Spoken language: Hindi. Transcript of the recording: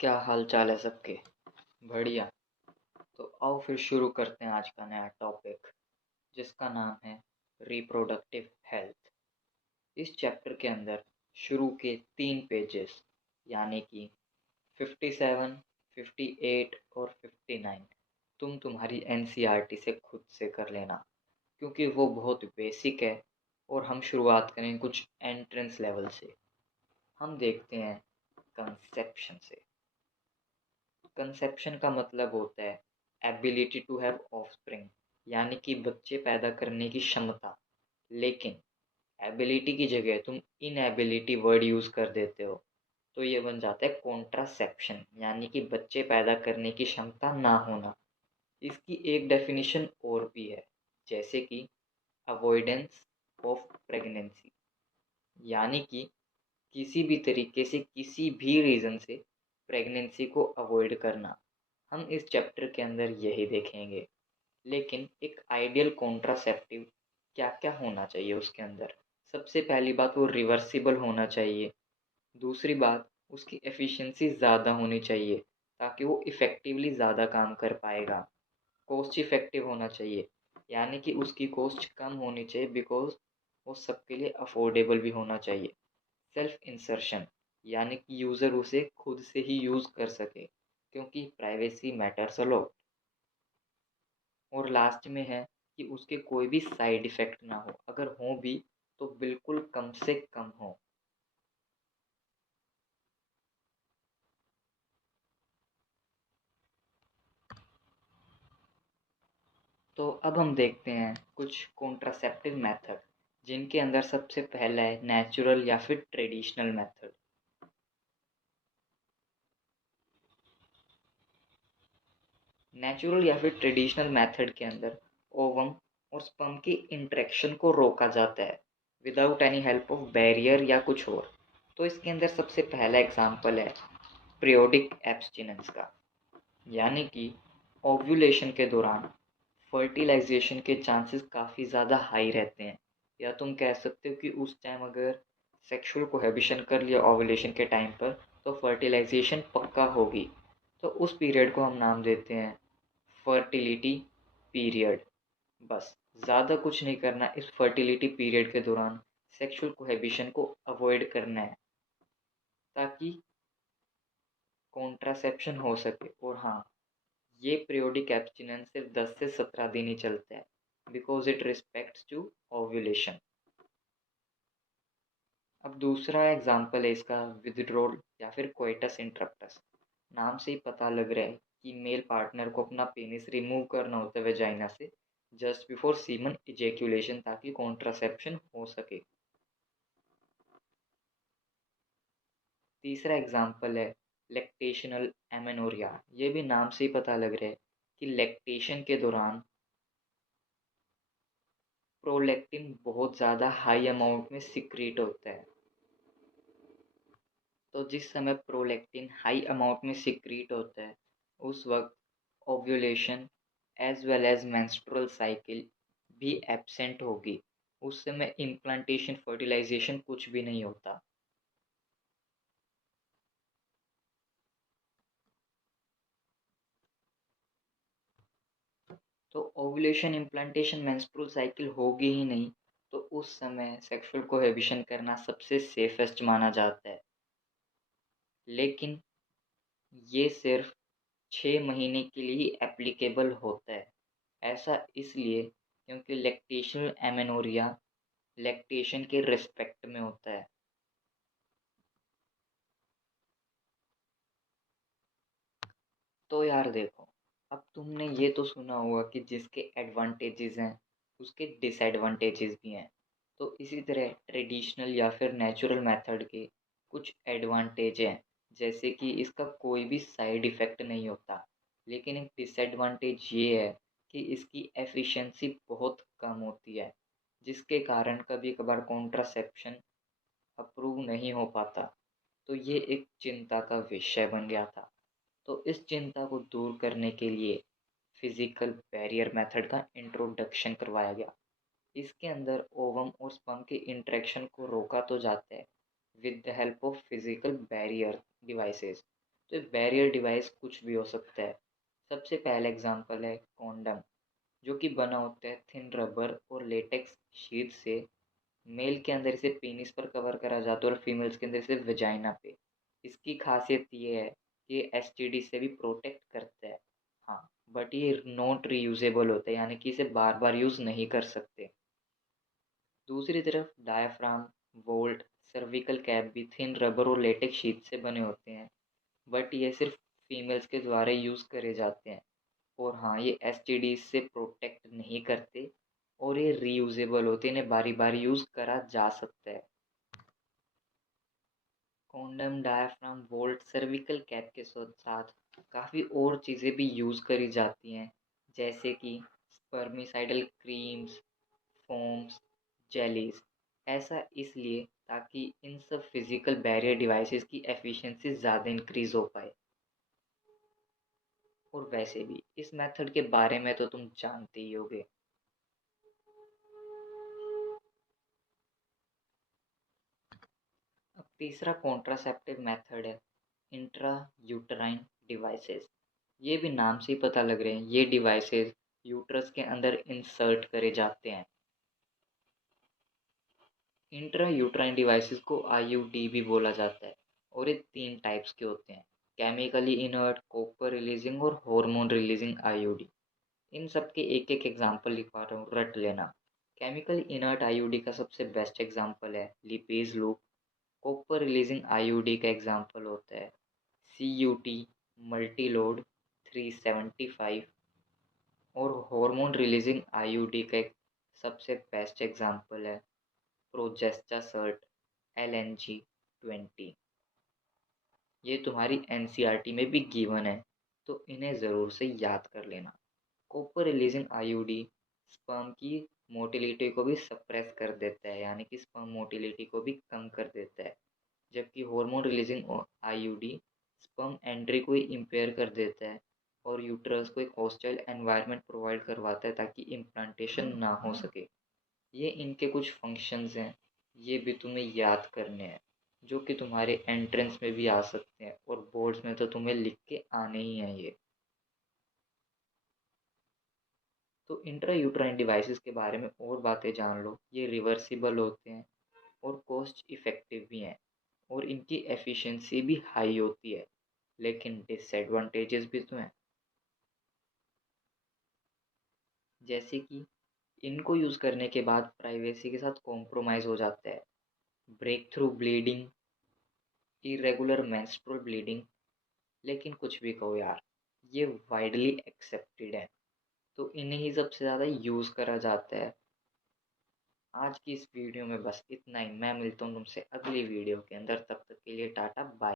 क्या हाल चाल है सबके। बढ़िया। तो आओ फिर शुरू करते हैं आज का नया टॉपिक, जिसका नाम है रिप्रोडक्टिव हेल्थ। इस चैप्टर के अंदर शुरू के 3 पेजेस यानी कि 57, 58 और 59 तुम तुम्हारी एनसीईआरटी से खुद से कर लेना, क्योंकि वो बहुत बेसिक है। और हम शुरुआत करें कुछ एंट्रेंस लेवल से। हम देखते हैं कंसेप्शन से। कंसेप्शन का मतलब होता है एबिलिटी टू हैव ऑफस्प्रिंग, यानी कि बच्चे पैदा करने की क्षमता। लेकिन एबिलिटी की जगह तुम इनएबिलिटी वर्ड यूज़ कर देते हो, तो ये बन जाता है कॉन्ट्रासेप्शन, यानी कि बच्चे पैदा करने की क्षमता ना होना। इसकी एक डेफिनेशन और भी है, जैसे कि अवॉइडेंस ऑफ प्रेगनेंसी, यानी कि किसी भी तरीके से किसी भी रीज़न से प्रेगनेंसी को अवॉइड करना। हम इस चैप्टर के अंदर यही देखेंगे। लेकिन एक आइडियल कॉन्ट्रासेप्टिव क्या क्या होना चाहिए उसके अंदर। सबसे पहली बात, वो रिवर्सिबल होना चाहिए। दूसरी बात, उसकी एफिशिएंसी ज़्यादा होनी चाहिए ताकि वो इफ़ेक्टिवली ज़्यादा काम कर पाएगा। कॉस्ट इफ़ेक्टिव होना चाहिए, यानी कि उसकी कॉस्ट कम होनी चाहिए, बिकॉज वो सबके लिए अफोर्डेबल भी होना चाहिए। सेल्फ इंसर्शन, यानी कि यूज़र उसे खुद से ही यूज़ कर सके, क्योंकि प्राइवेसी मैटर्स अ लॉट। और लास्ट में है कि उसके कोई भी साइड इफ़ेक्ट ना हो, अगर हो भी तो बिल्कुल कम से कम हो। तो अब हम देखते हैं कुछ कॉन्ट्रासेप्टिव मेथड, जिनके अंदर सबसे पहला है नेचुरल या फिर ट्रेडिशनल मेथड। नेचुरल या फिर ट्रेडिशनल मेथड के अंदर ओवम और स्पर्म की इंटरेक्शन को रोका जाता है without any help of barrier या कुछ और। तो इसके अंदर सबसे पहला एग्जांपल है पीरियोडिक एब्सटिनेंस का, यानी कि ओव्यूलेशन के दौरान फर्टिलाइजेशन के चांसेस काफ़ी ज़्यादा हाई रहते हैं। या तुम कह सकते हो कि उस टाइम अगर सेक्सुअल कोहेबिशन कर लिया ओव्यूलेशन के टाइम पर, तो फर्टिलाइजेशन पक्का होगी। तो उस पीरियड को हम नाम देते हैं फर्टिलिटी पीरियड। बस, ज़्यादा कुछ नहीं करना इस फर्टिलिटी पीरियड के दौरान, सेक्सुअल कोहेबिशन को अवॉइड करना है ताकि कॉन्ट्रासेप्शन हो सके। और हाँ, ये पीरियोडिक एब्सटिनेंस सिर्फ 10 से 17 दिन ही चलता है, because it respects to ovulation. अब दूसरा एग्जांपल है इसका विथड्रॉल या फिर कोइटस इंटरप्टस। नाम से ही पता लग रहा है कि मेल पार्टनर को अपना पेनिस रिमूव करना होता है वेजाइना से जस्ट बिफोर सीमन इजेक्यूलेशन, ताकि कॉन्ट्रासेप्शन हो सके। तीसरा एग्जांपल है लैक्टेशनल एमेनोरिया। ये भी नाम से ही पता लग रहा है कि लैक्टेशन के दौरान प्रोलैक्टिन बहुत ज़्यादा हाई अमाउंट में सिक्रीट होता है। तो जिस समय प्रोलैक्टिन हाई अमाउंट में सिक्रीट होता है, उस वक्त ovulation as well as menstrual cycle भी एब्सेंट होगी। उस समय इम्प्लांटेशन फर्टिलाइजेशन कुछ भी नहीं होता। तो ओव्यूलेशन इम्प्लांटेशन मेंस्ट्रुअल साइकिल होगी ही नहीं, तो उस समय सेक्सुअल कोहेबिशन करना सबसे सेफेस्ट माना जाता है। लेकिन ये सिर्फ 6 महीने के लिए ही एप्लीकेबल होता है। ऐसा इसलिए क्योंकि लैक्टेशनल एमेनोरिया लैक्टेशन के रिस्पेक्ट में होता है। तो यार देखो, अब तुमने ये तो सुना होगा कि जिसके एडवांटेजेस हैं उसके डिसएडवांटेजेस भी हैं। तो इसी तरह ट्रेडिशनल या फिर नेचुरल मेथड के कुछ एडवांटेज हैं, जैसे कि इसका कोई भी साइड इफ़ेक्ट नहीं होता। लेकिन एक डिसएडवांटेज ये है कि इसकी एफिशिएंसी बहुत कम होती है, जिसके कारण कभी कभार कॉन्ट्रासेप्शन अप्रूव नहीं हो पाता। तो ये एक चिंता का विषय बन गया था। तो इस चिंता को दूर करने के लिए फिजिकल बैरियर मेथड का इंट्रोडक्शन करवाया गया। इसके अंदर ओवम और स्पर्म के इंटरेक्शन को रोका तो जाता है with the help of physical barrier devices, तो ये बैरियर डिवाइस कुछ भी हो सकता है। सबसे पहला एग्जांपल है कॉन्डम, जो कि बना होता है थिन रबर और लेटेक्स शीट से। मेल के अंदर इसे पेनिस पर कवर करा जाता है और फीमेल्स के अंदर इसे वेजाइना पे। इसकी खासियत ये है कि एसटीडी से भी प्रोटेक्ट करता है। हाँ, बट ये नॉट रीयूजेबल होता है, यानी कि इसे बार बार यूज़ नहीं कर सकते। दूसरी तरफ डायाफ्राम, वोल्ट, सर्विकल कैप भी थिन रबर और लेटेक्स शीट से बने होते हैं, बट ये सिर्फ फीमेल्स के द्वारा यूज़ करे जाते हैं। और हाँ, ये एसटीडी से प्रोटेक्ट नहीं करते और ये रीयूजेबल होते हैं, इन्हें बारी बारी यूज़ करा जा सकता है। Condom, diaphragm, volt, cervical cap के साथ काफ़ी और चीज़ें भी यूज़ करी जाती हैं, जैसे कि स्पर्मिसाइडल क्रीम्स, फोम्स, जेलीज। ऐसा इसलिए ताकि इन सब फिजिकल बैरियर डिवाइसेस की एफिशिएंसी ज़्यादा इंक्रीज हो पाए। और वैसे भी इस मेथड के बारे में तो तुम जानते ही होगे। अब तीसरा कॉन्ट्रासेप्टिव मेथड है इंट्रा यूटराइन डिवाइसेस। ये भी नाम से ही पता लग रहे हैं, ये डिवाइसेस यूट्रस के अंदर इंसर्ट करे जाते हैं। इंट्रा यूट्राइन डिवाइसेस को आईयूडी भी बोला जाता है और ये 3 टाइप्स के होते हैं: केमिकली इनर्ट, कॉपर रिलीजिंग और हार्मोन रिलीजिंग आईयूडी। इन सब के एक एक एग्जाम्पल लिखवा रहा हूँ, रट लेना। केमिकल इनर्ट आईयूडी का सबसे बेस्ट एग्जाम्पल है lipase loop. Copper releasing IUD का एग्जाम्पल होता है CUT मल्टीलोड 375। और हार्मोन रिलीजिंग आईयूडी का एक सबसे बेस्ट एग्जाम्पल है प्रोजेस्टा सर्ट LNG 20। ये तुम्हारी NCERT में भी गिवन है, तो इन्हें ज़रूर से याद कर लेना। कॉपर रिलीजिंग आईयूडी स्पर्म की मोटिलिटी को भी सप्रेस कर देता है, यानी कि स्पर्म मोटिलिटी को भी कम कर देता है। जबकि hormone releasing IUD sperm entry को ही इम्पेयर कर देता है और यूट्रस को एक हॉस्टाइल एनवायरनमेंट प्रोवाइड करवाता है ताकि इम्प्लांटेशन ना हो सके। ये इनके कुछ फंक्शंस हैं, ये भी तुम्हें याद करने हैं, जो कि तुम्हारे एंट्रेंस में भी आ सकते हैं और बोर्ड्स में तो तुम्हें लिख के आने ही हैं ये। तो इंट्रा यूट्राइन डिवाइसेस के बारे में और बातें जान लो। ये रिवर्सिबल होते हैं और कॉस्ट इफ़ेक्टिव भी हैं और इनकी एफिशिएंसी भी हाई होती है, लेकिन डिसएडवांटेजेस भी तो हैं। जैसे कि इनको यूज़ करने के बाद प्राइवेसी के साथ कॉम्प्रोमाइज़ हो जाता है, breakthrough bleeding, irregular menstrual bleeding. लेकिन कुछ भी कहो यार, ये वाइडली एक्सेप्टेड है, तो इन्हें ही सबसे ज़्यादा यूज़ करा जाता है। आज की इस वीडियो में बस इतना ही। मैं मिलता हूँ तुमसे अगली वीडियो के अंदर, तब तक के लिए टाटा बाय।